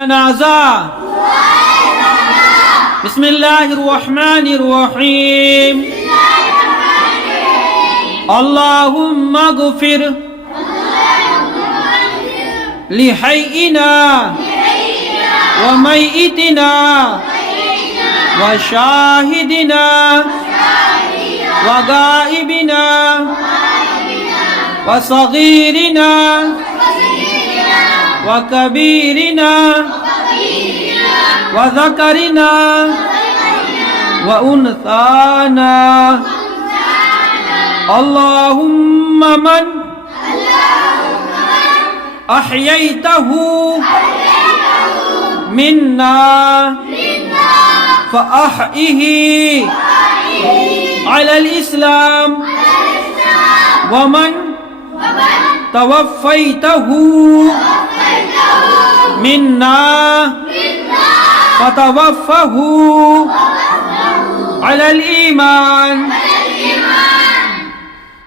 جنازہ بسم اللہ الرحمن الرحیم اللہم اغفر لحیئنا ومیئتنا وشاہدنا وغائبنا وصغیرنا وكبيرنا وذكرنا وأنثانا اللهم من أحييته منا فأحيه على الإسلام ومن توفيته منا فتوفه على الإيمان